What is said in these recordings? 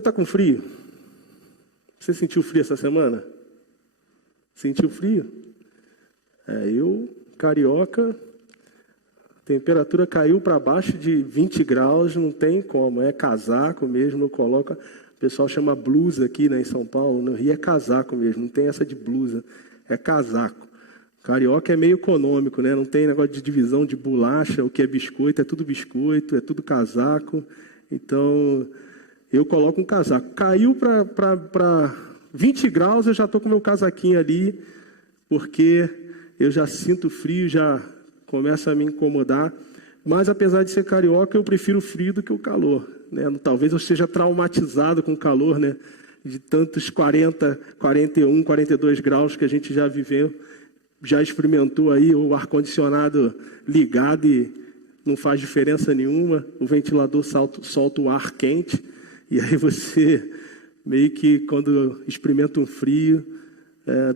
está com frio? Você sentiu frio essa semana? Sentiu frio? Eu, carioca, a temperatura caiu para baixo de 20 graus, não tem como, é casaco mesmo, eu coloco, o pessoal chama blusa aqui, né, em São Paulo, no Rio é casaco mesmo, não tem essa de blusa, é casaco. Carioca é meio econômico, né, não tem negócio de divisão de bolacha, o que é biscoito, é tudo casaco, então eu coloco um casaco. Caiu para 20 graus, eu já estou com meu casaquinho ali, porque eu já sinto frio, já começa a me incomodar. Mas, apesar de ser carioca, eu prefiro o frio do que o calor, né? Talvez eu esteja traumatizado com o calor, né? De tantos 40, 41, 42 graus que a gente já viveu, já experimentou aí o ar-condicionado ligado e não faz diferença nenhuma, o ventilador solta o ar quente, e aí você, meio que quando experimenta um frio,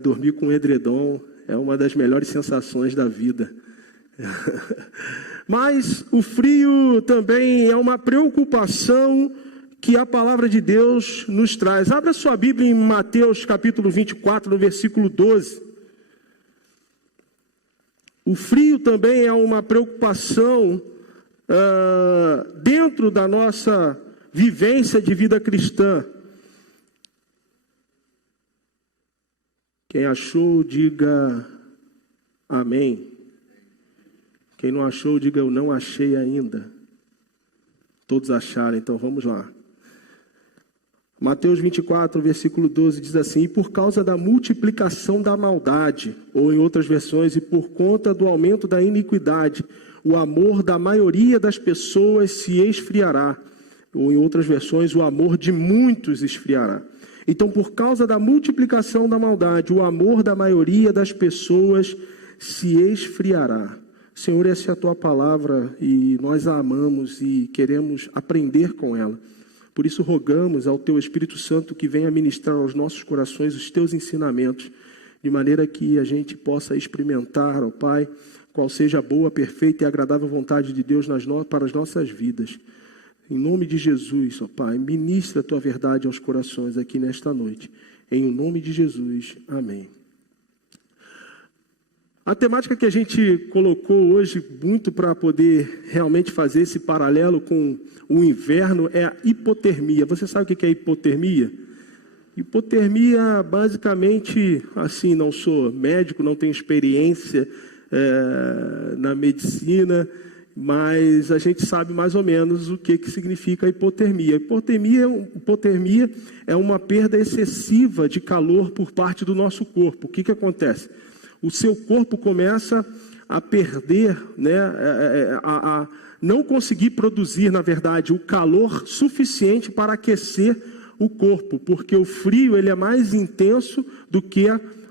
dormir com um edredom é uma das melhores sensações da vida. Mas o frio também é uma preocupação que a palavra de Deus nos traz. Abra sua Bíblia em Mateus capítulo 24, no versículo 12. O frio também é uma preocupação dentro da nossa vivência de vida cristã. Quem achou, diga amém. Quem não achou, diga eu não achei ainda. Todos acharam, então vamos lá. Mateus 24, versículo 12 diz assim: e por causa da multiplicação da maldade, ou em outras versões, e por conta do aumento da iniquidade, o amor da maioria das pessoas se esfriará. Ou em outras versões, o amor de muitos esfriará. Então, por causa da multiplicação da maldade, o amor da maioria das pessoas se esfriará. Senhor, essa é a Tua palavra e nós a amamos e queremos aprender com ela. Por isso, rogamos ao Teu Espírito Santo que venha ministrar aos nossos corações os Teus ensinamentos, de maneira que a gente possa experimentar, ó Pai, qual seja a boa, perfeita e agradável vontade de Deus para as nossas vidas. Em nome de Jesus, ó Pai, ministra a Tua verdade aos corações aqui nesta noite. Em nome de Jesus, amém. A temática que a gente colocou hoje, muito para poder realmente fazer esse paralelo com o inverno, é a hipotermia. Você sabe o que é hipotermia? Hipotermia, basicamente, assim, não sou médico, não tenho experiência na medicina, mas a gente sabe mais ou menos o que significa a hipotermia. Hipotermia é uma perda excessiva de calor por parte do nosso corpo. O que acontece? O seu corpo começa a perder, né, a não conseguir produzir, na verdade, o calor suficiente para aquecer o corpo, porque o frio ele é mais intenso do que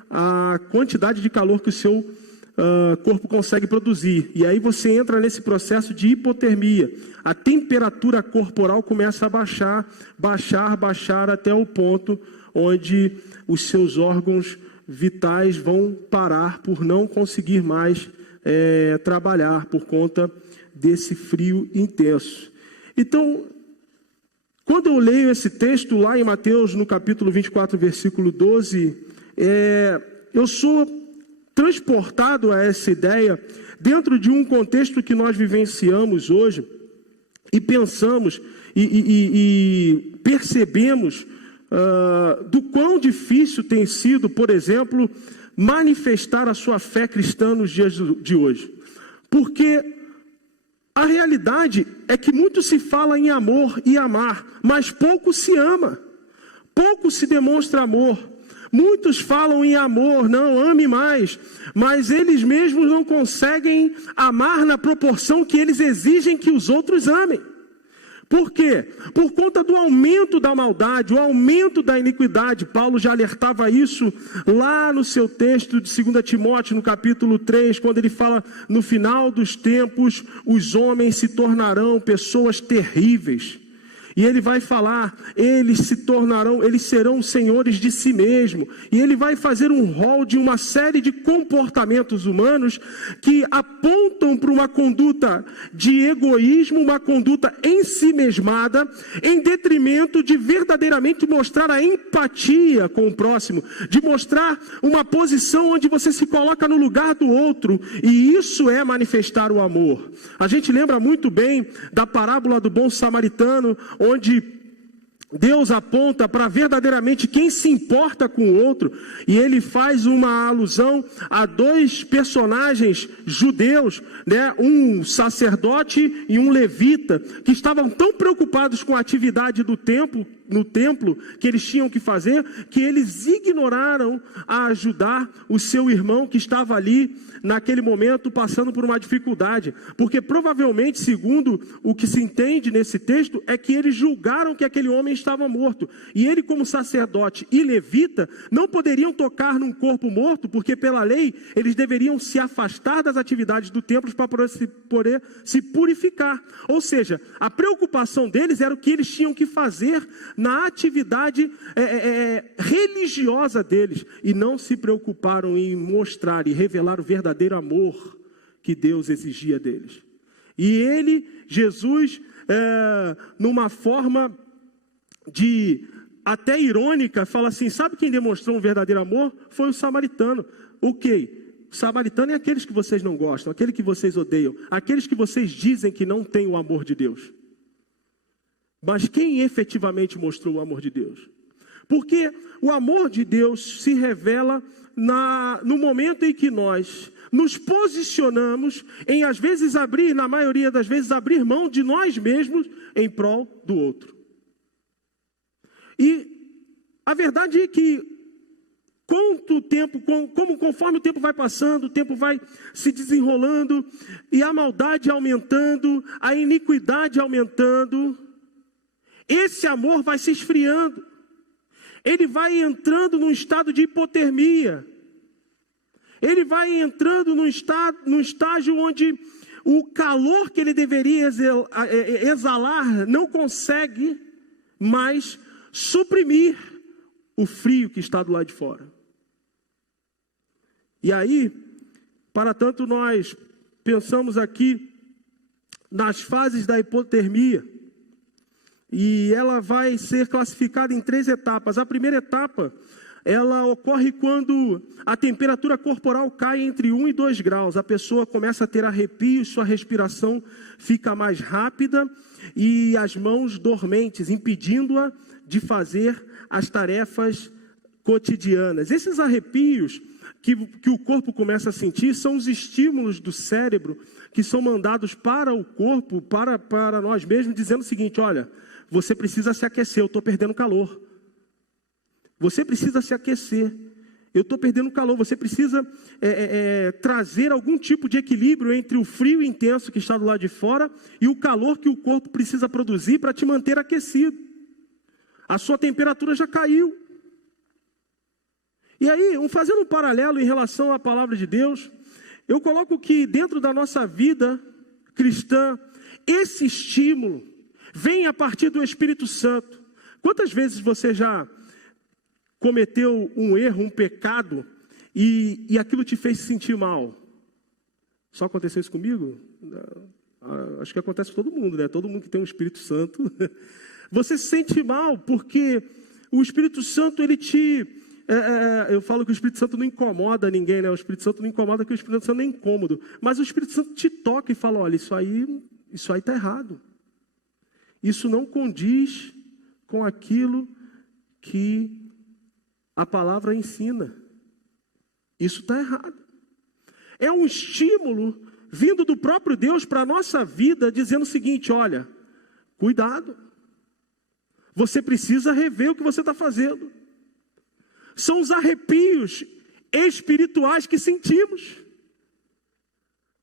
a quantidade de calor que o seu corpo consegue produzir. E aí você entra nesse processo de hipotermia. A temperatura corporal começa a baixar até o ponto onde os seus órgãos vitais vão parar por não conseguir mais trabalhar por conta desse frio intenso. Então, quando eu leio esse texto lá em Mateus, no capítulo 24, versículo 12, eu sou transportado a essa ideia dentro de um contexto que nós vivenciamos hoje e pensamos e percebemos do quão difícil tem sido, por exemplo, manifestar a sua fé cristã nos dias de hoje. Porque a realidade é que muito se fala em amor e amar, mas pouco se ama, pouco se demonstra amor. Muitos falam em amor, não, ame mais, mas eles mesmos não conseguem amar na proporção que eles exigem que os outros amem. Por quê? Por conta do aumento da maldade, o aumento da iniquidade. Paulo já alertava isso lá no seu texto de 2 Timóteo, no capítulo 3, quando ele fala, no final dos tempos, os homens se tornarão pessoas terríveis. E ele vai falar, eles serão senhores de si mesmo. E ele vai fazer um rol de uma série de comportamentos humanos que apontam para uma conduta de egoísmo, uma conduta ensimesmada, em detrimento de verdadeiramente mostrar a empatia com o próximo, de mostrar uma posição onde você se coloca no lugar do outro. E isso é manifestar o amor. A gente lembra muito bem da parábola do bom samaritano, onde Deus aponta para verdadeiramente quem se importa com o outro, e ele faz uma alusão a dois personagens judeus, né? Um sacerdote e um levita, que estavam tão preocupados com a atividade do templo, no templo, que eles tinham que fazer, que eles ignoraram a ajudar o seu irmão que estava ali naquele momento passando por uma dificuldade, porque provavelmente, segundo o que se entende nesse texto, é que eles julgaram que aquele homem estava morto, e ele, como sacerdote e levita, não poderiam tocar num corpo morto, porque pela lei eles deveriam se afastar das atividades do templo para poder se purificar. Ou seja, a preocupação deles era o que eles tinham que fazer na atividade religiosa deles, e não se preocuparam em mostrar e revelar o verdadeiro amor que Deus exigia deles. E ele, Jesus, numa forma de até irônica, fala assim, sabe quem demonstrou um verdadeiro amor? Foi o samaritano. O quê? O samaritano é aqueles que vocês não gostam, aqueles que vocês odeiam, aqueles que vocês dizem que não têm o amor de Deus. Mas quem efetivamente mostrou o amor de Deus? Porque o amor de Deus se revela no momento em que nós nos posicionamos em, às vezes, na maioria das vezes, abrir mão de nós mesmos em prol do outro. E a verdade é que, conforme o tempo vai passando, o tempo vai se desenrolando, e a maldade aumentando, a iniquidade aumentando, esse amor vai se esfriando. Ele vai entrando num estado de hipotermia. Ele vai entrando num estágio onde o calor que ele deveria exalar não consegue mais suprimir o frio que está do lado de fora. E aí, para tanto, nós pensamos aqui nas fases da hipotermia. E ela vai ser classificada em 3 etapas. A primeira etapa, ela ocorre quando a temperatura corporal cai entre 1 e 2 graus. A pessoa começa a ter arrepios, sua respiração fica mais rápida e as mãos dormentes, impedindo-a de fazer as tarefas cotidianas. Esses arrepios que o corpo começa a sentir são os estímulos do cérebro que são mandados para o corpo, para nós mesmos, dizendo o seguinte, olha, você precisa se aquecer, eu estou perdendo calor. Você precisa se aquecer, eu estou perdendo calor. Você precisa trazer algum tipo de equilíbrio entre o frio intenso que está do lado de fora e o calor que o corpo precisa produzir para te manter aquecido. A sua temperatura já caiu. E aí, fazendo um paralelo em relação à palavra de Deus, eu coloco que dentro da nossa vida cristã, esse estímulo vem a partir do Espírito Santo. Quantas vezes você já cometeu um erro, um pecado, e aquilo te fez se sentir mal? Só aconteceu isso comigo? Acho que acontece com todo mundo, né? Todo mundo que tem um Espírito Santo. Você se sente mal porque o Espírito Santo, ele te... eu falo que o Espírito Santo não incomoda ninguém, né? O Espírito Santo não incomoda, porque o Espírito Santo não é incômodo. Mas o Espírito Santo te toca e fala, olha, isso aí está errado. Isso não condiz com aquilo que a palavra ensina. Isso está errado. É um estímulo vindo do próprio Deus para a nossa vida, dizendo o seguinte, olha, cuidado. Você precisa rever o que você está fazendo. São os arrepios espirituais que sentimos.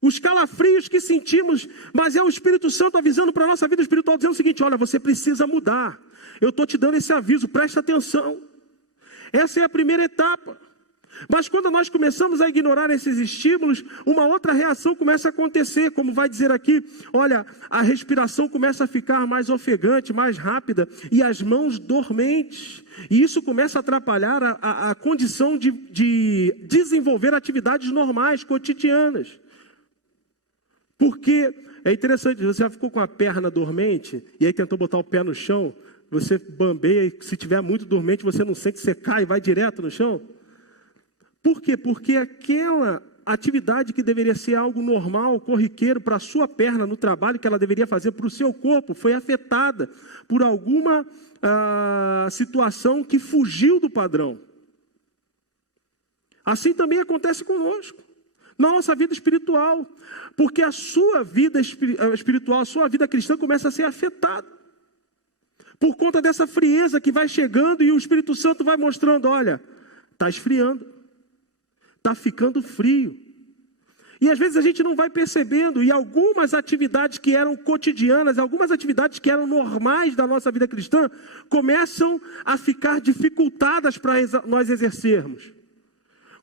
Os calafrios que sentimos, mas é o Espírito Santo avisando para a nossa vida espiritual, dizendo o seguinte, olha, você precisa mudar. Eu estou te dando esse aviso, presta atenção. Essa é a primeira etapa. Mas quando nós começamos a ignorar esses estímulos, uma outra reação começa a acontecer, como vai dizer aqui, olha, a respiração começa a ficar mais ofegante, mais rápida, e as mãos dormentes. E isso começa a atrapalhar a condição de desenvolver atividades normais, cotidianas. Porque é interessante, você já ficou com a perna dormente, e aí tentou botar o pé no chão, você bambeia, e se tiver muito dormente, você não sente, você cai e vai direto no chão. Por quê? Porque aquela atividade que deveria ser algo normal, corriqueiro para a sua perna no trabalho que ela deveria fazer para o seu corpo, foi afetada por alguma situação que fugiu do padrão. Assim também acontece conosco, na nossa vida espiritual, porque a sua vida espiritual, a sua vida cristã começa a ser afetada, por conta dessa frieza que vai chegando e o Espírito Santo vai mostrando, olha, está esfriando. Está ficando frio. E às vezes a gente não vai percebendo, e algumas atividades que eram cotidianas, algumas atividades que eram normais da nossa vida cristã, começam a ficar dificultadas para nós exercermos.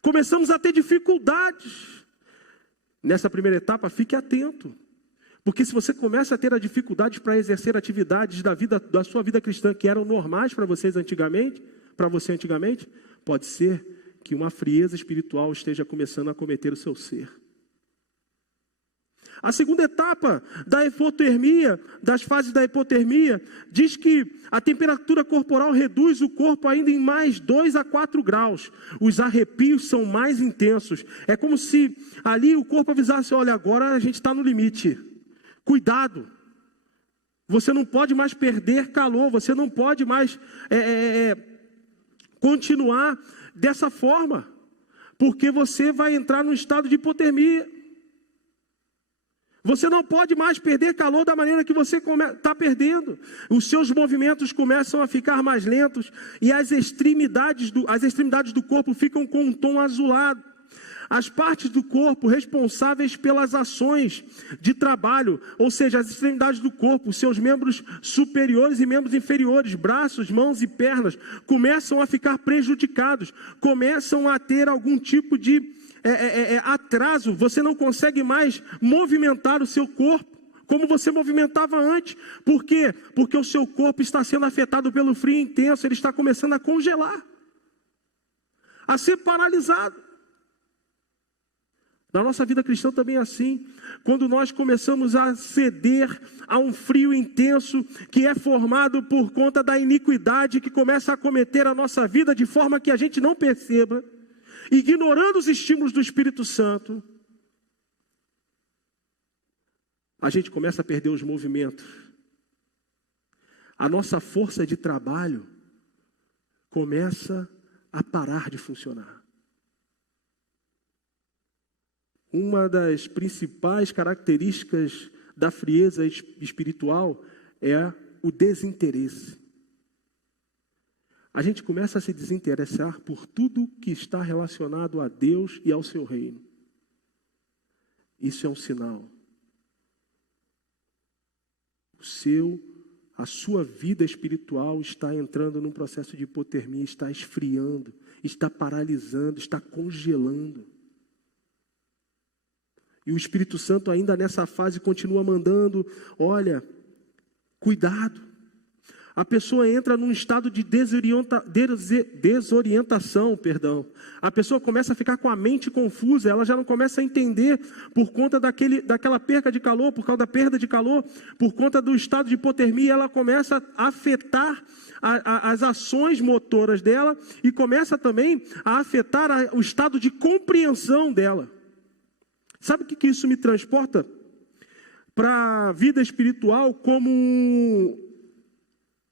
Começamos a ter dificuldades. Nessa primeira etapa, fique atento. Porque se você começa a ter a dificuldade para exercer atividades da sua vida cristã que eram normais para você antigamente, pode ser que uma frieza espiritual esteja começando a acometer o seu ser. A segunda etapa da hipotermia, das fases da hipotermia, diz que a temperatura corporal reduz o corpo ainda em mais 2 a 4 graus. Os arrepios são mais intensos. É como se ali o corpo avisasse, olha, agora a gente está no limite. Cuidado. Você não pode mais perder calor, você não pode mais continuar dessa forma, porque você vai entrar num estado de hipotermia. Você não pode mais perder calor da maneira que você está perdendo. Os seus movimentos começam a ficar mais lentos e as extremidades do corpo ficam com um tom azulado. As partes do corpo responsáveis pelas ações de trabalho, ou seja, as extremidades do corpo, seus membros superiores e membros inferiores, braços, mãos e pernas, começam a ficar prejudicados, começam a ter algum tipo de atraso. Você não consegue mais movimentar o seu corpo como você movimentava antes. Por quê? Porque o seu corpo está sendo afetado pelo frio intenso, ele está começando a congelar, a ser paralisado. Na nossa vida cristã também é assim. Quando nós começamos a ceder a um frio intenso que é formado por conta da iniquidade que começa a acometer a nossa vida de forma que a gente não perceba, ignorando os estímulos do Espírito Santo, a gente começa a perder os movimentos. A nossa força de trabalho começa a parar de funcionar. Uma das principais características da frieza espiritual é o desinteresse. A gente começa a se desinteressar por tudo que está relacionado a Deus e ao seu reino. Isso é um sinal. A sua vida espiritual está entrando num processo de hipotermia, está esfriando, está paralisando, está congelando. E o Espírito Santo ainda nessa fase continua mandando, olha, cuidado. A pessoa entra num estado de desorientação. A pessoa começa a ficar com a mente confusa, ela já não começa a entender por conta daquela perca de calor, por causa da perda de calor, por conta do estado de hipotermia, ela começa a afetar as ações motoras dela e começa também a afetar o estado de compreensão dela. Sabe o que isso me transporta? Para a vida espiritual como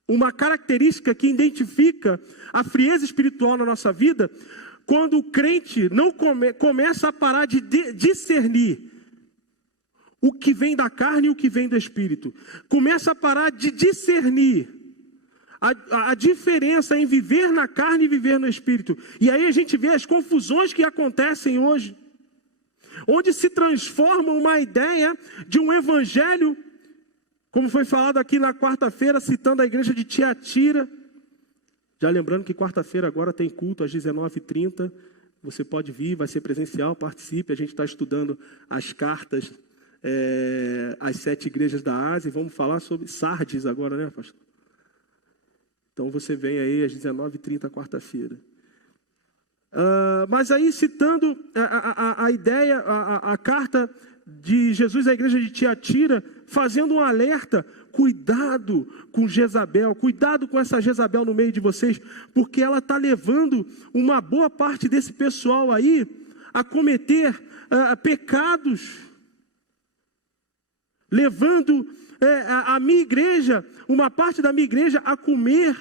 uma característica que identifica a frieza espiritual na nossa vida, quando o crente não começa a parar de discernir o que vem da carne e o que vem do espírito. Começa a parar de discernir a diferença em viver na carne e viver no espírito. E aí a gente vê as confusões que acontecem hoje, onde se transforma uma ideia de um evangelho, como foi falado aqui na quarta-feira, citando a igreja de Tiatira. Já lembrando que quarta-feira agora tem culto às 19h30, Você pode vir, vai ser presencial, participe. A gente está estudando as cartas, as 7 igrejas da Ásia. Vamos falar sobre Sardes agora, né, pastor? Então você vem aí às 19h30, quarta-feira. Mas aí, citando a ideia, a carta de Jesus à igreja de Tiatira, fazendo um alerta: cuidado com Jezabel, cuidado com essa Jezabel no meio de vocês, porque ela está levando uma boa parte desse pessoal aí a cometer pecados, levando a minha igreja, uma parte da minha igreja, a comer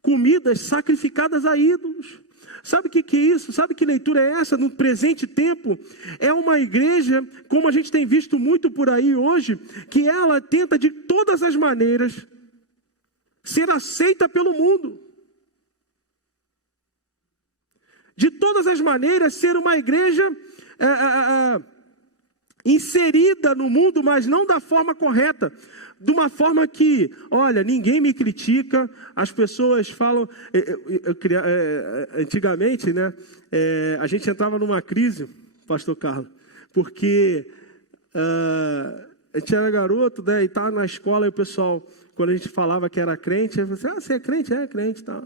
comidas sacrificadas a ídolos. Sabe o que é isso? Sabe que leitura é essa no presente tempo? É uma igreja, como a gente tem visto muito por aí hoje, que ela tenta de todas as maneiras ser aceita pelo mundo. De todas as maneiras ser uma igreja inserida no mundo, mas não da forma correta. De uma forma que, olha, ninguém me critica, as pessoas falam... antigamente, né, a gente entrava numa crise, pastor Carlos, porque a gente era garoto, né, e estava na escola, e o pessoal, quando a gente falava que era crente, eu falava assim: você é crente? É crente, tá.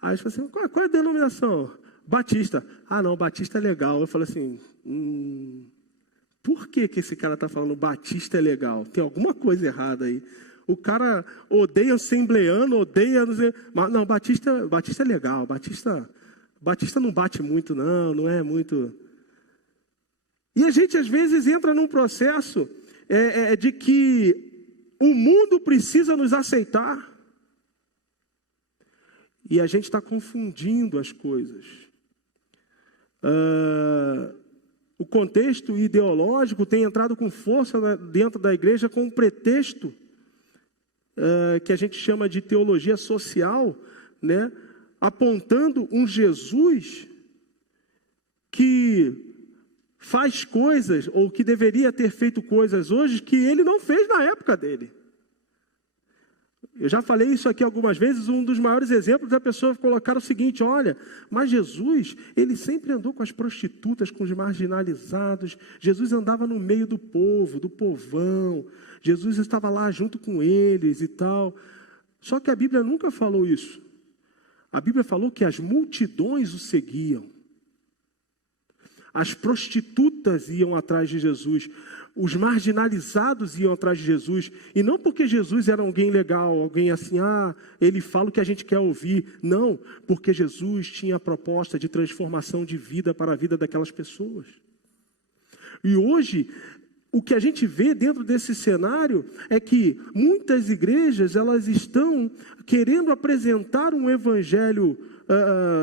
Aí eu falei assim: qual é a denominação? Batista. Ah, não, Batista é legal. Eu falei assim... Por que esse cara está falando Batista é legal? Tem alguma coisa errada aí. O cara odeia assembleano, odeia... Mas não, Batista é legal. Batista não bate muito, não é muito... E a gente às vezes entra num processo de que o mundo precisa nos aceitar. E a gente está confundindo as coisas. O contexto ideológico tem entrado com força dentro da igreja com um pretexto que a gente chama de teologia social, né? Apontando um Jesus que faz coisas, ou que deveria ter feito coisas hoje, que ele não fez na época dele. Eu já falei isso aqui algumas vezes. Um dos maiores exemplos é a pessoa colocar o seguinte: olha, mas Jesus, ele sempre andou com as prostitutas, com os marginalizados. Jesus andava no meio do povo, do povão. Jesus estava lá junto com eles e tal. Só que a Bíblia nunca falou isso. A Bíblia falou que as multidões o seguiam. As prostitutas iam atrás de Jesus. Os marginalizados iam atrás de Jesus. E não porque Jesus era alguém legal, alguém assim, ele fala o que a gente quer ouvir. Não, porque Jesus tinha a proposta de transformação de vida para a vida daquelas pessoas. E hoje, o que a gente vê dentro desse cenário é que muitas igrejas, elas estão querendo apresentar um evangelho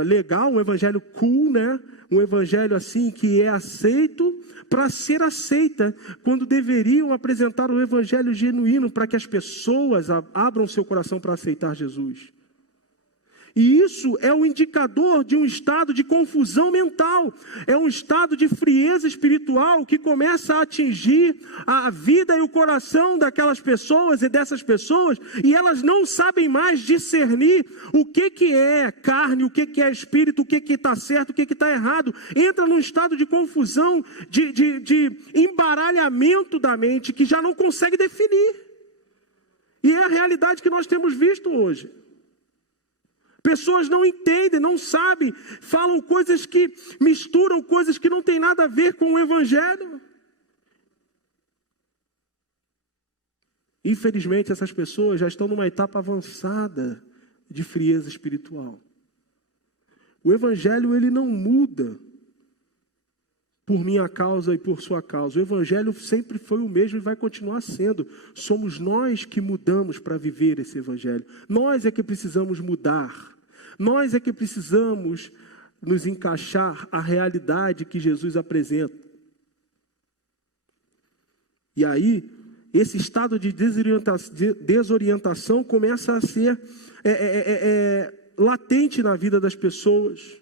legal, um evangelho cool, né? Um evangelho assim que é aceito para ser aceita, quando deveriam apresentar um evangelho genuíno para que as pessoas abram seu coração para aceitar Jesus. E isso é um indicador de um estado de confusão mental, é um estado de frieza espiritual que começa a atingir a vida e o coração daquelas pessoas e dessas pessoas, e elas não sabem mais discernir o que é carne, o que é espírito, o que está certo, o que está errado. Entra num estado de confusão, de embaralhamento da mente, que já não consegue definir. E é a realidade que nós temos visto hoje. Pessoas não entendem, não sabem, falam coisas que misturam, coisas que não têm nada a ver com o evangelho. Infelizmente, essas pessoas já estão numa etapa avançada de frieza espiritual. O evangelho, ele não muda por minha causa e por sua causa. O evangelho sempre foi o mesmo e vai continuar sendo. Somos nós que mudamos para viver esse evangelho. Nós é que precisamos mudar. Nós é que precisamos nos encaixar à realidade que Jesus apresenta. E aí, esse estado de desorientação começa a ser latente na vida das pessoas.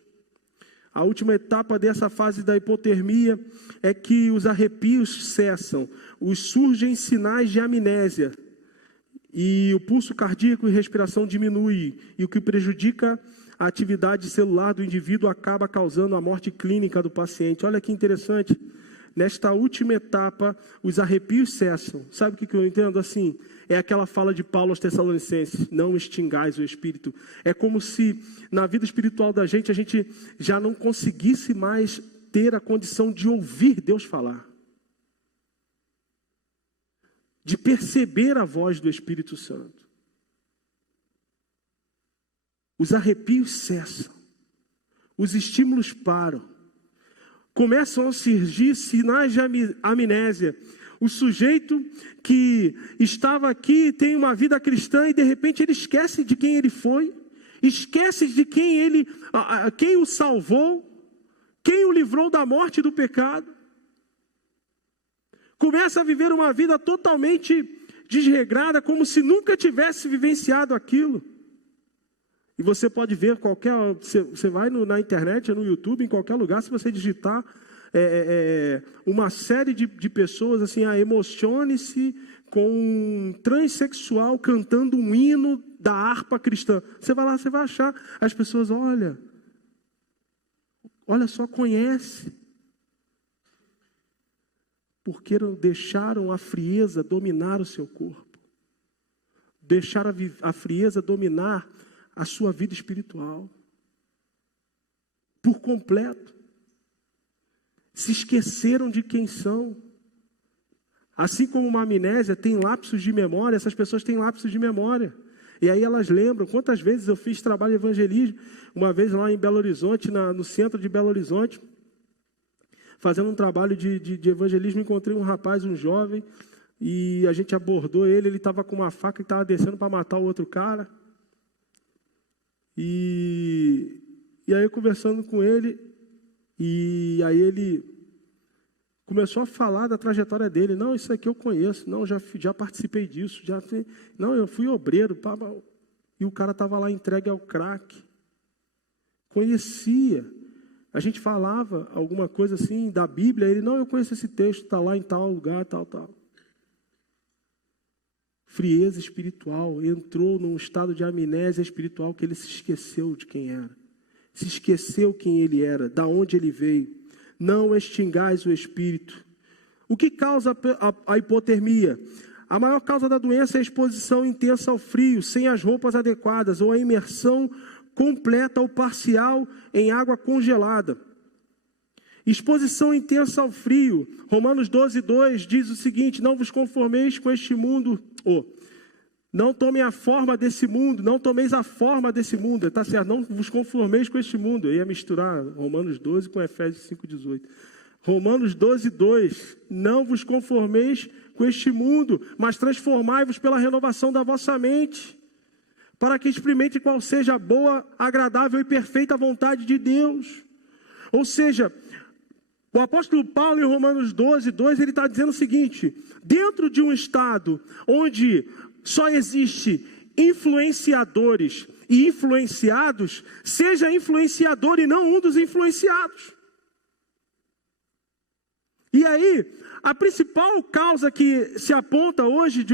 A última etapa dessa fase da hipotermia é que os arrepios cessam, surgem sinais de amnésia, e o pulso cardíaco e respiração diminui, e o que prejudica a atividade celular do indivíduo acaba causando a morte clínica do paciente. Olha que interessante. Nesta última etapa, os arrepios cessam. Sabe o que eu entendo assim? É aquela fala de Paulo aos Tessalonicenses: não extingais o Espírito. É como se na vida espiritual da gente, a gente já não conseguisse mais ter a condição de ouvir Deus falar, de perceber a voz do Espírito Santo. Os arrepios cessam, os estímulos param, começam a surgir sinais de amnésia. O sujeito que estava aqui tem uma vida cristã e de repente ele esquece de quem ele foi, esquece de quem o salvou, quem o livrou da morte e do pecado. Começa a viver uma vida totalmente desregrada, como se nunca tivesse vivenciado aquilo. E você pode ver você vai na internet, no YouTube, em qualquer lugar, se você digitar uma série de pessoas assim, emocione-se com um transexual cantando um hino da harpa cristã. Você vai lá, você vai achar as pessoas, olha só, conhece. Porque deixaram a frieza dominar o seu corpo. Deixaram a frieza dominar a sua vida espiritual. Por completo. Se esqueceram de quem são. Assim como uma amnésia tem lapsos de memória, essas pessoas têm lapsos de memória. E aí elas lembram. Quantas vezes eu fiz trabalho de evangelismo, uma vez lá em Belo Horizonte, no centro de Belo Horizonte, fazendo um trabalho de evangelismo, encontrei um rapaz, um jovem, e a gente abordou ele estava com uma faca e estava descendo para matar o outro cara. E aí eu conversando com ele, e aí ele começou a falar da trajetória dele. Não, isso aqui eu conheço, não, já participei disso, não, eu fui obreiro, e o cara estava lá entregue ao crack. Conhecia. A gente falava alguma coisa assim da Bíblia, ele, não, eu conheço esse texto, está lá em tal lugar, tal. Frieza espiritual, entrou num estado de amnésia espiritual que ele se esqueceu de quem era. Se esqueceu quem ele era, da onde ele veio. Não extingais o Espírito. O que causa a hipotermia? A maior causa da doença é a exposição intensa ao frio, sem as roupas adequadas, ou a imersão completa ou parcial em água congelada. Exposição intensa ao frio. Romanos 12:2 diz o seguinte: não vos conformeis com este mundo, não tomem a forma desse mundo, não tomeis a forma desse mundo, está certo? Não vos conformeis com este mundo. Eu ia misturar Romanos 12 com Efésios 5:18. Romanos 12:2, não vos conformeis com este mundo, mas transformai-vos pela renovação da vossa mente, para que experimente qual seja a boa, agradável e perfeita vontade de Deus. Ou seja, o apóstolo Paulo, em Romanos 12:2, ele está dizendo o seguinte: dentro de um estado onde só existe influenciadores e influenciados, seja influenciador e não um dos influenciados. E aí, a principal causa que se aponta hoje,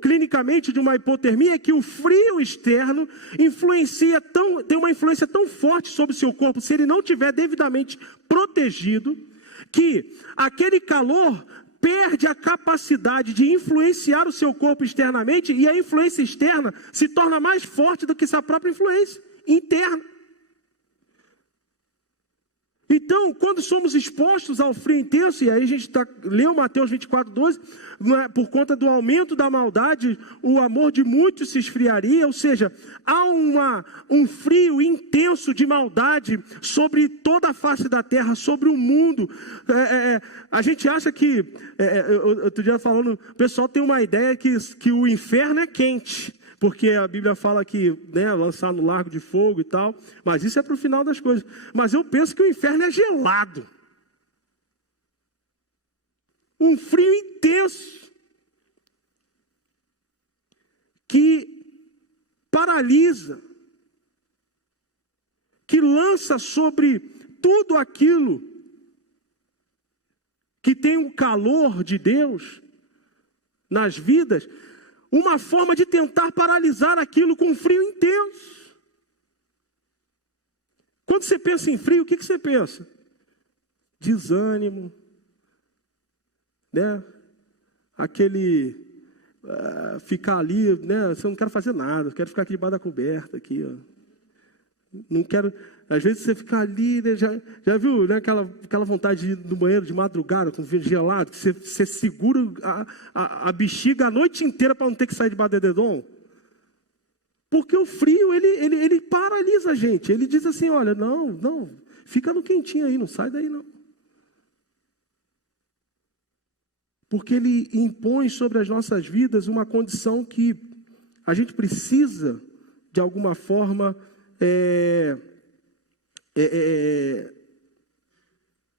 clinicamente, de uma hipotermia é que o frio externo tem uma influência tão forte sobre o seu corpo, se ele não estiver devidamente protegido, que aquele calor perde a capacidade de influenciar o seu corpo externamente, e a influência externa se torna mais forte do que sua própria influência interna. Então, quando somos expostos ao frio intenso, e aí a gente leu Mateus 24:12, por conta do aumento da maldade, o amor de muitos se esfriaria, ou seja, há um frio intenso de maldade sobre toda a face da terra, sobre o mundo. A gente acha que, outro dia falando, o pessoal tem uma ideia que o inferno é quente, porque a Bíblia fala que, lançar no lago de fogo e tal, mas isso é para o final das coisas. Mas eu penso que o inferno é gelado. Um frio intenso, que paralisa, que lança sobre tudo aquilo que tem o calor de Deus nas vidas, uma forma de tentar paralisar aquilo com frio intenso. Quando você pensa em frio, o que você pensa? Desânimo, né? Aquele ficar ali, né? Você não quer fazer nada, eu quero ficar aqui debaixo da coberta, aqui, ó. Não quero. Às vezes você fica ali, né? Já viu, né? Aquela vontade de ir no banheiro de madrugada, com vinho gelado, que você segura a bexiga a noite inteira para não ter que sair debaixo do edredom? Porque o frio, ele paralisa a gente. Ele diz assim, olha, não, fica no quentinho aí, não sai daí não. Porque ele impõe sobre as nossas vidas uma condição que a gente precisa, de alguma forma,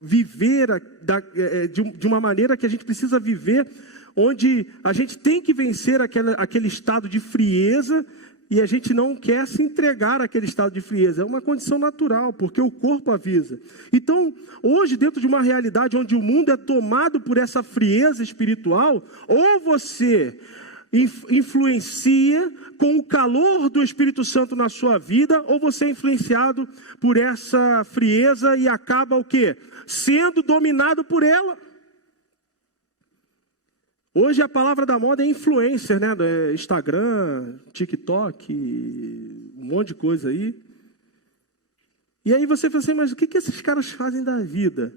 viver de uma maneira que a gente precisa viver, onde a gente tem que vencer aquele estado de frieza, e a gente não quer se entregar àquele estado de frieza. É uma condição natural, porque o corpo avisa. Então, hoje, dentro de uma realidade onde o mundo é tomado por essa frieza espiritual, ou você influencia com o calor do Espírito Santo na sua vida, ou você é influenciado por essa frieza e acaba o quê? Sendo dominado por ela. Hoje a palavra da moda é influencer, né? Instagram, TikTok, um monte de coisa aí. E aí você fala assim, mas o que esses caras fazem da vida?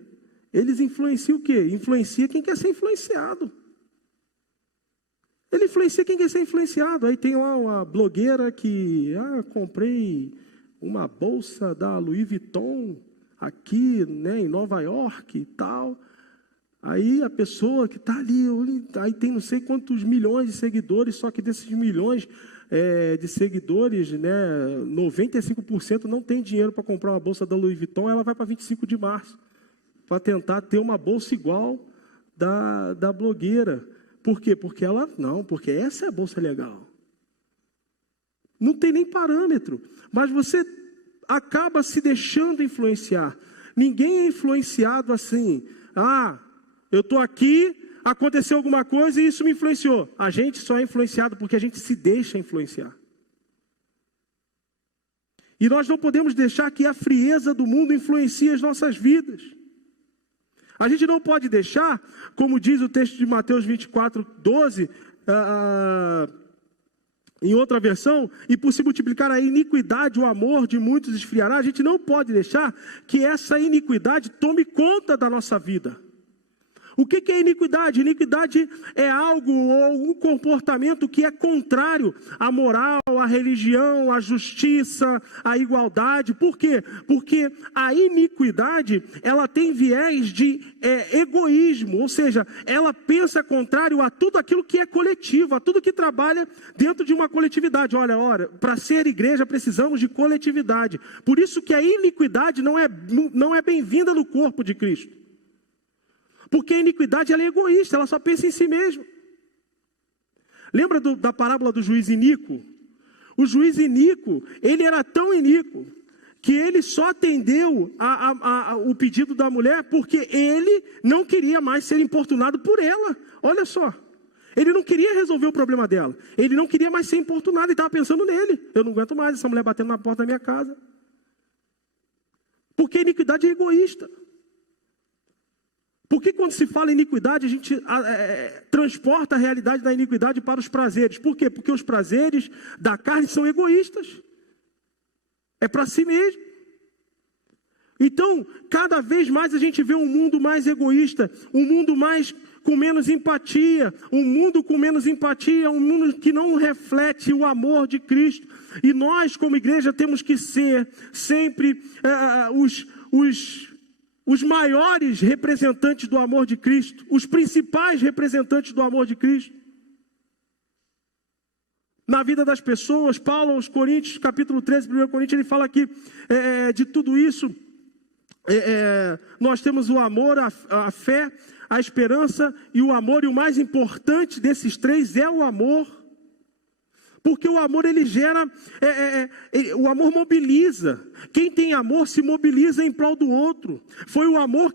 Eles influenciam o quê? Influencia quem quer ser influenciado. Ele influencia quem quer ser influenciado. Aí tem lá uma blogueira que, comprei uma bolsa da Louis Vuitton aqui, né, em Nova York e tal. Aí a pessoa que está ali, aí tem não sei quantos milhões de seguidores, só que desses milhões de seguidores, né, 95% não tem dinheiro para comprar uma bolsa da Louis Vuitton, ela vai para 25 de março, para tentar ter uma bolsa igual da blogueira. Por quê? Porque essa é a bolsa legal. Não tem nem parâmetro, mas você acaba se deixando influenciar. Ninguém é influenciado assim, eu estou aqui, aconteceu alguma coisa e isso me influenciou. A gente só é influenciado porque a gente se deixa influenciar. E nós não podemos deixar que a frieza do mundo influencie as nossas vidas. A gente não pode deixar, como diz o texto de Mateus 24, 12, em outra versão, e por se multiplicar a iniquidade, o amor de muitos esfriará. A gente não pode deixar que essa iniquidade tome conta da nossa vida. O que é iniquidade? Iniquidade é algo ou um comportamento que é contrário à moral, à religião, à justiça, à igualdade. Por quê? Porque a iniquidade, ela tem viés de egoísmo, ou seja, ela pensa contrário a tudo aquilo que é coletivo, a tudo que trabalha dentro de uma coletividade. Olha, para ser igreja precisamos de coletividade. Por isso que a iniquidade não é bem-vinda no corpo de Cristo. Porque a iniquidade ela é egoísta, ela só pensa em si mesma. Lembra da parábola do juiz iníquo? O juiz iníquo, ele era tão iníquo que ele só atendeu o pedido da mulher porque ele não queria mais ser importunado por ela. Olha só, ele não queria resolver o problema dela. Ele não queria mais ser importunado, ele estava pensando nele. Eu não aguento mais essa mulher batendo na porta da minha casa. Porque a iniquidade é egoísta. Porque quando se fala em iniquidade, a gente transporta a realidade da iniquidade para os prazeres. Por quê? Porque os prazeres da carne são egoístas. É para si mesmo. Então, cada vez mais a gente vê um mundo mais egoísta, um mundo com menos empatia, um mundo que não reflete o amor de Cristo. E nós, como igreja, temos que ser sempre os maiores representantes do amor de Cristo, os principais representantes do amor de Cristo. Na vida das pessoas, Paulo aos Coríntios, capítulo 13, 1 Coríntios, ele fala que de tudo isso, nós temos o amor, a fé, a esperança e o amor, e o mais importante desses três é o amor. Porque o amor, ele gera, o amor mobiliza. Quem tem amor se mobiliza em prol do outro. Foi o amor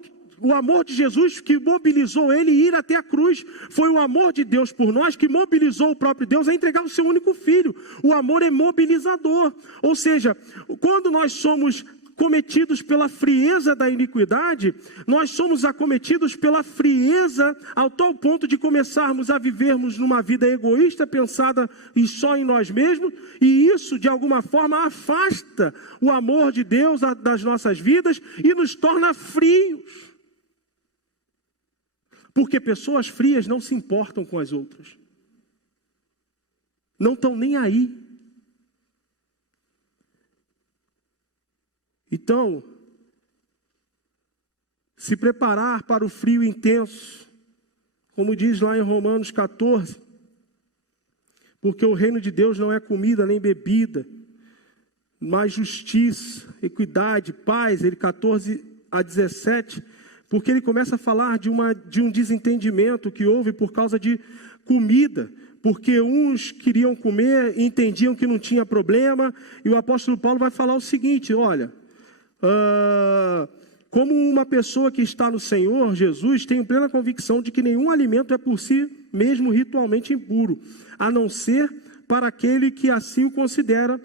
de Jesus que mobilizou ele a ir até a cruz. Foi o amor de Deus por nós que mobilizou o próprio Deus a entregar o seu único filho. O amor é mobilizador. Ou seja, quando nós somos cometidos pela frieza da iniquidade, nós somos acometidos pela frieza ao tal ponto de começarmos a vivermos numa vida egoísta, pensada e só em nós mesmos, e isso de alguma forma afasta o amor de Deus das nossas vidas e nos torna frios. Porque pessoas frias não se importam com as outras. Não estão nem aí. Então, se preparar para o frio intenso, como diz lá em Romanos 14, porque o reino de Deus não é comida nem bebida, mas justiça, equidade, paz, ele 14 a 17, porque ele começa a falar de um desentendimento que houve por causa de comida, porque uns queriam comer e entendiam que não tinha problema, e o apóstolo Paulo vai falar o seguinte, olha, como uma pessoa que está no Senhor Jesus, tenho plena convicção de que nenhum alimento é por si mesmo ritualmente impuro, a não ser para aquele que assim o considera,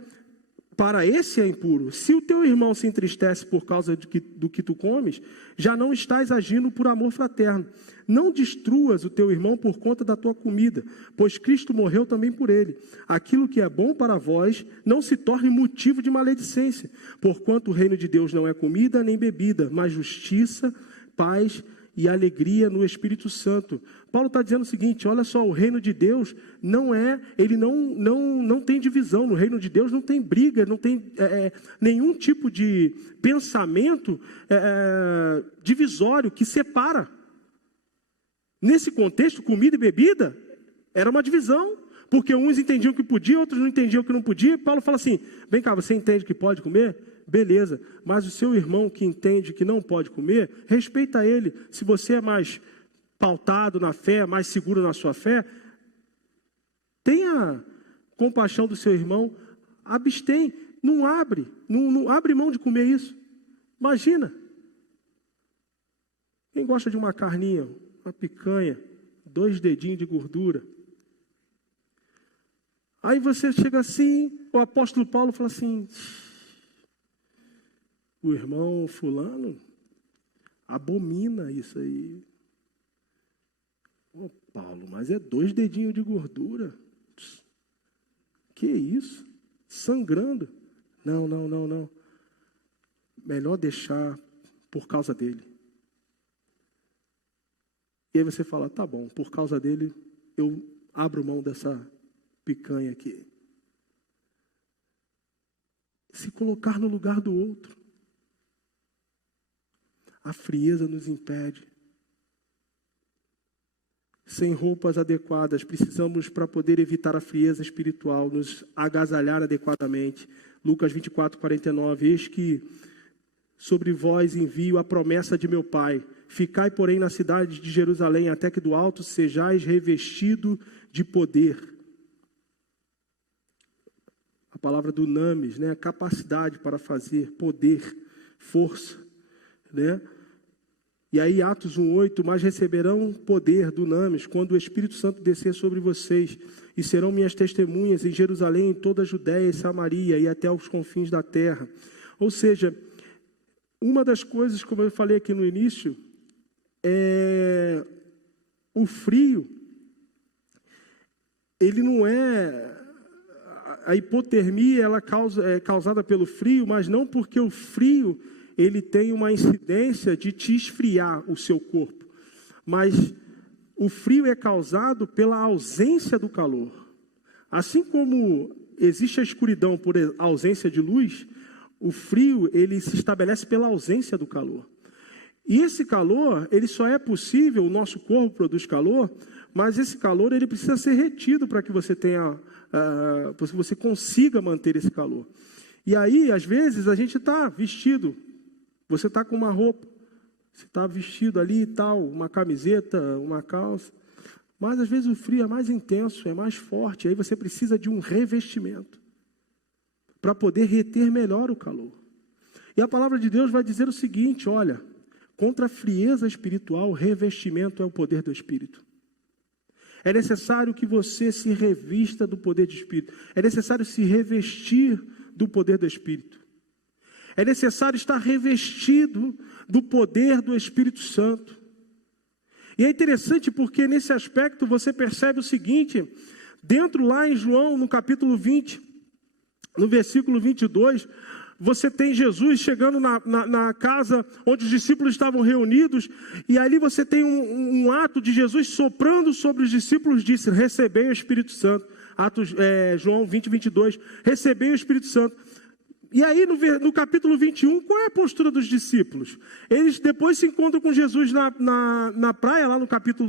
para esse é impuro. Se o teu irmão se entristece por causa do que tu comes, já não estás agindo por amor fraterno. Não destruas o teu irmão por conta da tua comida, pois Cristo morreu também por ele. Aquilo que é bom para vós não se torne motivo de maledicência, porquanto o reino de Deus não é comida nem bebida, mas justiça, paz e alegria no Espírito Santo. Paulo está dizendo o seguinte, olha só, o reino de Deus ele não tem divisão, no reino de Deus não tem briga, não tem nenhum tipo de pensamento divisório que separa. Nesse contexto, comida e bebida era uma divisão, porque uns entendiam que podia, outros não entendiam que não podia. Paulo fala assim, vem cá, você entende que pode comer? Beleza, mas o seu irmão que entende que não pode comer, respeita ele. Se você é mais pautado na fé, mais seguro na sua fé, tenha compaixão do seu irmão, abstém, não abre mão de comer isso. Imagina, quem gosta de uma carninha, uma picanha, 2 dedinhos de gordura. Aí você chega assim, o apóstolo Paulo fala assim, o irmão fulano abomina isso aí. Ô Paulo, mas é 2 dedinhos de gordura. Que isso? Sangrando. Não. Melhor deixar por causa dele. E aí você fala, tá bom, por causa dele eu abro mão dessa picanha aqui. Se colocar no lugar do outro. A frieza nos impede. Sem roupas adequadas, precisamos, para poder evitar a frieza espiritual, nos agasalhar adequadamente. Lucas 24, 49, eis que sobre vós envio a promessa de meu Pai. Ficai, porém, na cidade de Jerusalém, até que do alto sejais revestido de poder. A palavra dunamis, né? Capacidade para fazer, poder, força, né? E aí Atos 1:8, mas receberão poder, dunamis, quando o Espírito Santo descer sobre vocês, e serão minhas testemunhas em Jerusalém, em toda a Judéia e Samaria, e até os confins da terra. Ou seja, uma das coisas, como eu falei aqui no início, é o frio, ele não é... A hipotermia ela é causada pelo frio, mas não porque o frio ele tem uma incidência de te esfriar o seu corpo. Mas o frio é causado pela ausência do calor. Assim como existe a escuridão por ausência de luz, o frio ele se estabelece pela ausência do calor. E esse calor, ele só é possível, o nosso corpo produz calor, mas esse calor ele precisa ser retido para que você tenha... para que você consiga manter esse calor. E aí, às vezes, a gente está vestido, você está com uma roupa, você está vestido ali e tal, uma camiseta, uma calça, mas às vezes o frio é mais intenso, é mais forte, aí você precisa de um revestimento, para poder reter melhor o calor. E a palavra de Deus vai dizer o seguinte, olha, contra a frieza espiritual, revestimento é o poder do Espírito. É necessário que você se revista do poder do Espírito. É necessário se revestir do poder do Espírito. É necessário estar revestido do poder do Espírito Santo. E é interessante porque nesse aspecto você percebe o seguinte, dentro lá em João, no capítulo 20, no versículo 22, você tem Jesus chegando na casa onde os discípulos estavam reunidos, e ali você tem um ato de Jesus soprando sobre os discípulos, disse, recebei o Espírito Santo. João 20, 22, recebei o Espírito Santo. E aí no capítulo 21, qual é a postura dos discípulos? Eles depois se encontram com Jesus na praia, lá no capítulo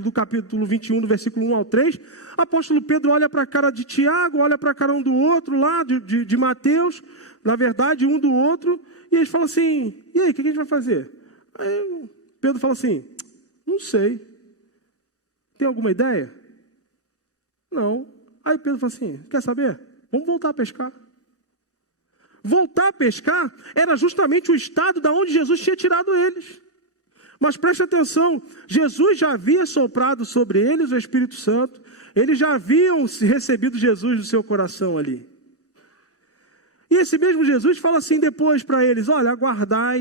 21, do versículo 1 ao 3. Apóstolo Pedro olha para a cara de Tiago, olha para a cara um do outro lá, de Mateus, na verdade, um do outro, e eles falam assim, e aí, o que a gente vai fazer? Aí Pedro fala assim, não sei. Tem alguma ideia? Não. Aí Pedro fala assim, quer saber? Vamos voltar a pescar. Voltar a pescar era justamente o estado da onde Jesus tinha tirado eles. Mas preste atenção, Jesus já havia soprado sobre eles o Espírito Santo, eles já haviam recebido Jesus no seu coração ali. E esse mesmo Jesus fala assim depois para eles, olha, aguardai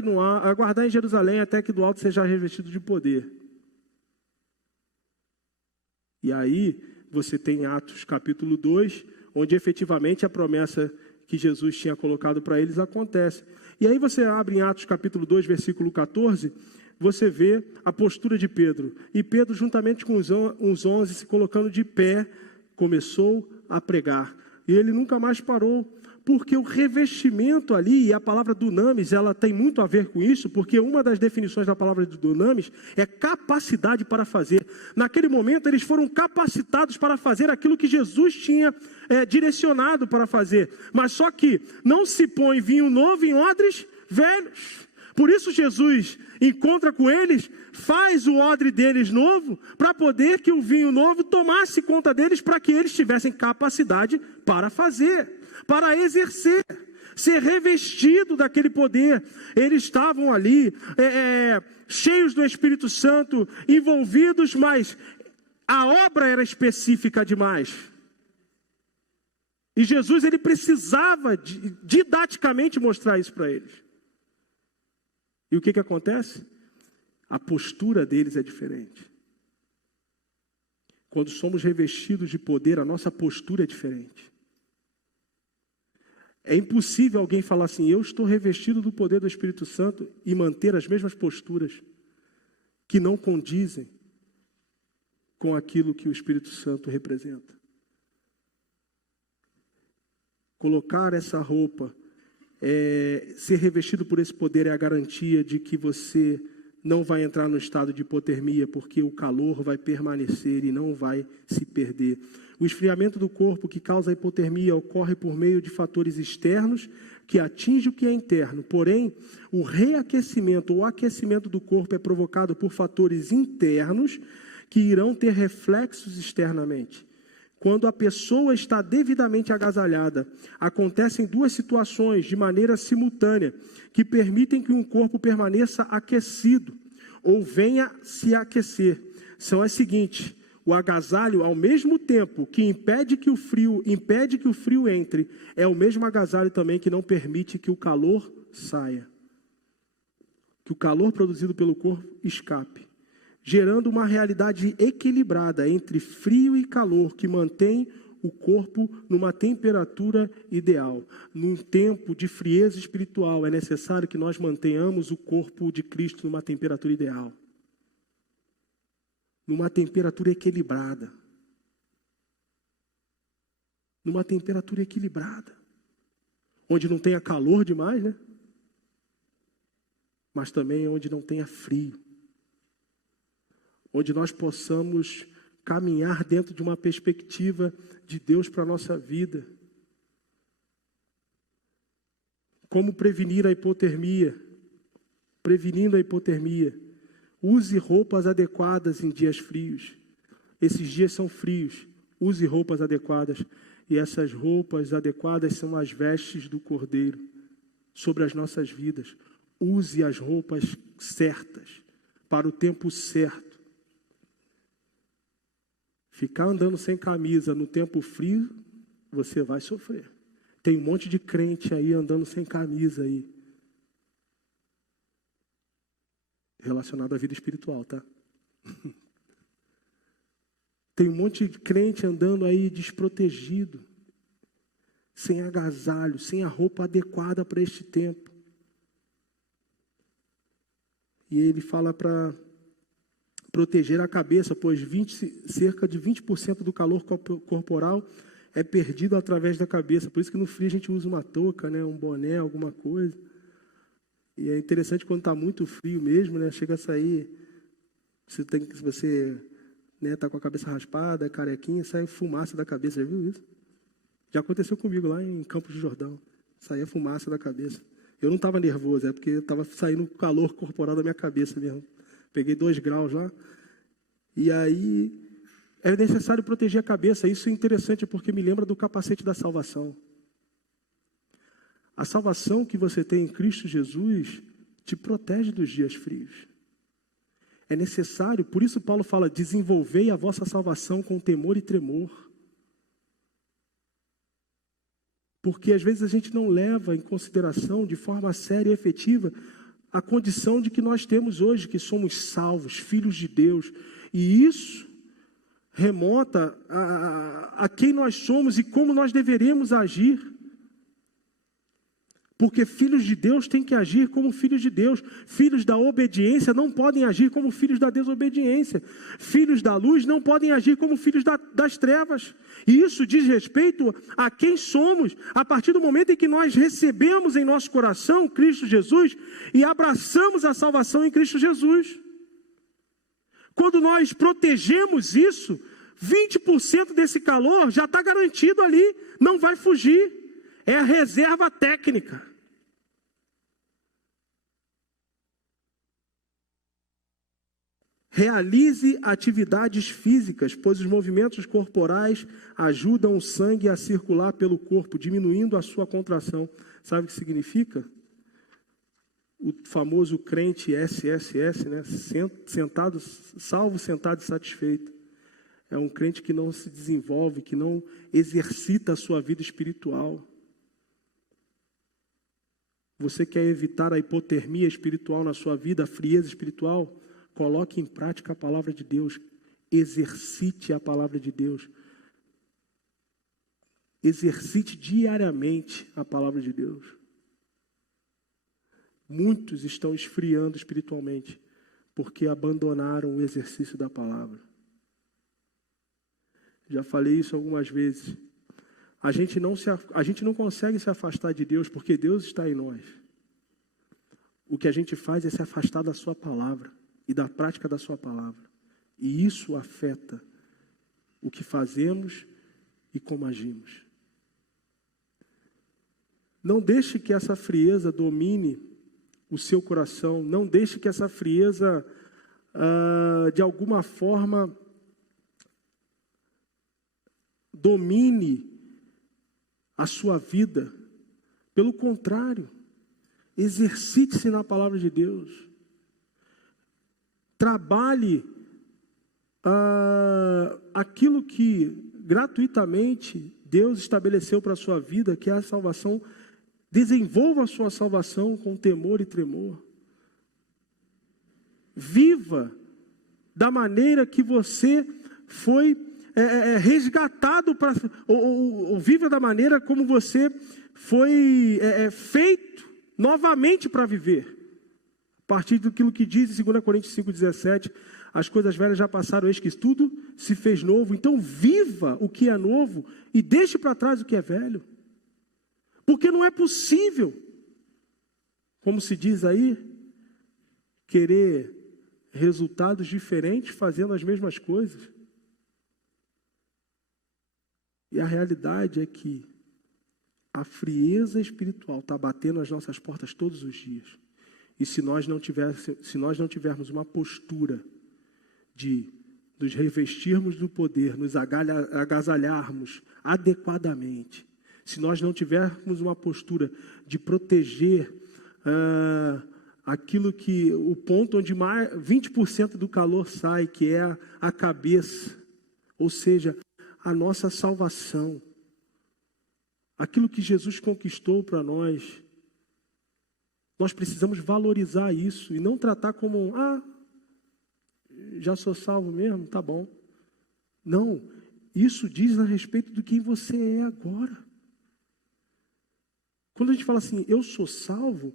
em Jerusalém até que do alto seja revestido de poder. E aí você tem Atos capítulo 2, onde efetivamente a promessa que Jesus tinha colocado para eles acontece. E aí você abre em Atos capítulo 2, versículo 14, você vê a postura de Pedro. E Pedro, juntamente com os 11, se colocando de pé, começou a pregar. E ele nunca mais parou, porque o revestimento ali, e a palavra dunamis, ela tem muito a ver com isso, porque uma das definições da palavra dunamis é capacidade para fazer. Naquele momento, eles foram capacitados para fazer aquilo que Jesus tinha direcionado para fazer. Mas só que não se põe vinho novo em odres velhos. Por isso Jesus encontra com eles, faz o odre deles novo, para poder que o vinho novo tomasse conta deles, para que eles tivessem capacidade para fazer, para exercer, ser revestido daquele poder. Eles estavam ali, cheios do Espírito Santo, envolvidos, mas a obra era específica demais. E Jesus, ele precisava didaticamente mostrar isso para eles. E o que acontece? A postura deles é diferente. Quando somos revestidos de poder, a nossa postura é diferente. É impossível alguém falar assim, eu estou revestido do poder do Espírito Santo e manter as mesmas posturas que não condizem com aquilo que o Espírito Santo representa. Colocar essa roupa, ser revestido por esse poder é a garantia de que você não vai entrar no estado de hipotermia, porque o calor vai permanecer e não vai se perder. O esfriamento do corpo que causa a hipotermia ocorre por meio de fatores externos que atingem o que é interno. Porém, o reaquecimento ou aquecimento do corpo é provocado por fatores internos que irão ter reflexos externamente. Quando a pessoa está devidamente agasalhada, acontecem duas situações de maneira simultânea que permitem que um corpo permaneça aquecido ou venha se aquecer. São as seguintes: o agasalho, ao mesmo tempo que impede que o frio entre, é o mesmo agasalho também que não permite que o calor saia. Que o calor produzido pelo corpo escape, gerando uma realidade equilibrada entre frio e calor que mantém o corpo numa temperatura ideal. Num tempo de frieza espiritual, é necessário que nós mantenhamos o corpo de Cristo numa temperatura ideal. Numa temperatura equilibrada. Numa temperatura equilibrada. Onde não tenha calor demais, né? Mas também onde não tenha frio. Onde nós possamos caminhar dentro de uma perspectiva de Deus para a nossa vida. Como prevenir a hipotermia? Prevenindo a hipotermia. Use roupas adequadas em dias frios. Esses dias são frios. Use roupas adequadas. E essas roupas adequadas são as vestes do Cordeiro sobre as nossas vidas. Use as roupas certas para o tempo certo. Ficar andando sem camisa no tempo frio, você vai sofrer. Tem um monte de crente aí andando sem camisa aí. relacionado à vida espiritual, tá? Tem um monte de crente andando aí desprotegido, sem agasalho, sem a roupa adequada para este tempo. E ele fala para proteger a cabeça, pois cerca de 20% do calor corporal é perdido através da cabeça. Por isso que no frio a gente usa uma touca, né, um boné, alguma coisa. E é interessante quando está muito frio mesmo, né, chega a sair, se você está com a cabeça raspada, carequinha, sai fumaça da cabeça. Já viu isso? Já aconteceu comigo lá em Campos do Jordão. Saía fumaça da cabeça. Eu não estava nervoso, é porque estava saindo o calor corporal da minha cabeça mesmo. Peguei 2 graus lá. E aí, é necessário proteger a cabeça. Isso é interessante porque me lembra do capacete da salvação. A salvação que você tem em Cristo Jesus te protege dos dias frios. É necessário, por isso Paulo fala, desenvolvei a vossa salvação com temor e tremor. Porque às vezes a gente não leva em consideração de forma séria e efetiva a condição de que nós temos hoje, que somos salvos, filhos de Deus. E isso remota a quem nós somos e como nós deveremos agir. Porque filhos de Deus têm que agir como filhos de Deus. Filhos da obediência não podem agir como filhos da desobediência. Filhos da luz não podem agir como filhos das trevas. E isso diz respeito a quem somos, a partir do momento em que nós recebemos em nosso coração Cristo Jesus e abraçamos a salvação em Cristo Jesus. Quando nós protegemos isso, 20% desse calor já está garantido ali, não vai fugir. É a reserva técnica. Realize atividades físicas, pois os movimentos corporais ajudam o sangue a circular pelo corpo, diminuindo a sua contração. Sabe o que significa? O famoso crente SSS, né? Sentado, salvo, sentado e satisfeito. É um crente que não se desenvolve, que não exercita a sua vida espiritual. Você quer evitar a hipotermia espiritual na sua vida, a frieza espiritual? Coloque em prática a palavra de Deus. Exercite a palavra de Deus. Exercite diariamente a palavra de Deus. Muitos estão esfriando espiritualmente porque abandonaram o exercício da palavra. Já falei isso algumas vezes. A gente não consegue se afastar de Deus porque Deus está em nós. O que a gente faz é se afastar da sua palavra e da prática da sua palavra. E isso afeta o que fazemos e como agimos. Não deixe que essa frieza domine o seu coração. Não deixe que essa frieza, de alguma forma, domine a sua vida. Pelo contrário, exercite-se na palavra de Deus. Trabalhe aquilo que gratuitamente Deus estabeleceu para a sua vida, que é a salvação. Desenvolva a sua salvação com temor e tremor. Viva da maneira que você foi resgatado, ou viva da maneira como você foi feito novamente para viver. A partir daquilo que diz em 2 Coríntios 5,17, as coisas velhas já passaram, eis que tudo se fez novo. Então viva o que é novo e deixe para trás o que é velho. Porque não é possível, como se diz aí, querer resultados diferentes fazendo as mesmas coisas. E a realidade é que a frieza espiritual está batendo às nossas portas todos os dias. E se nós não tivermos uma postura de nos revestirmos do poder, nos agasalharmos adequadamente, se nós não tivermos uma postura de proteger aquilo que, o ponto onde mais 20% do calor sai, que é a cabeça, ou seja, a nossa salvação, aquilo que Jesus conquistou para nós, Nós precisamos valorizar isso e não tratar como, já sou salvo mesmo, tá bom. Não, isso diz a respeito do quem você é agora. Quando a gente fala assim, eu sou salvo,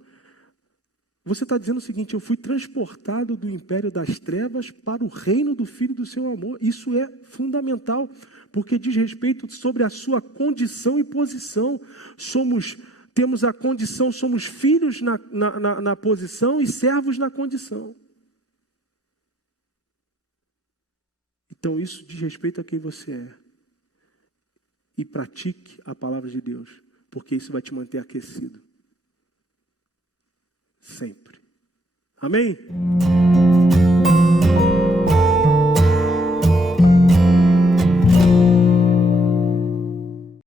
você está dizendo o seguinte, eu fui transportado do império das trevas para o reino do Filho do seu amor. Isso é fundamental, porque diz respeito sobre a sua condição e posição. Temos a condição, somos filhos na posição e servos na condição. Então isso diz respeito a quem você é. E pratique a palavra de Deus, porque isso vai te manter aquecido. Sempre. Amém?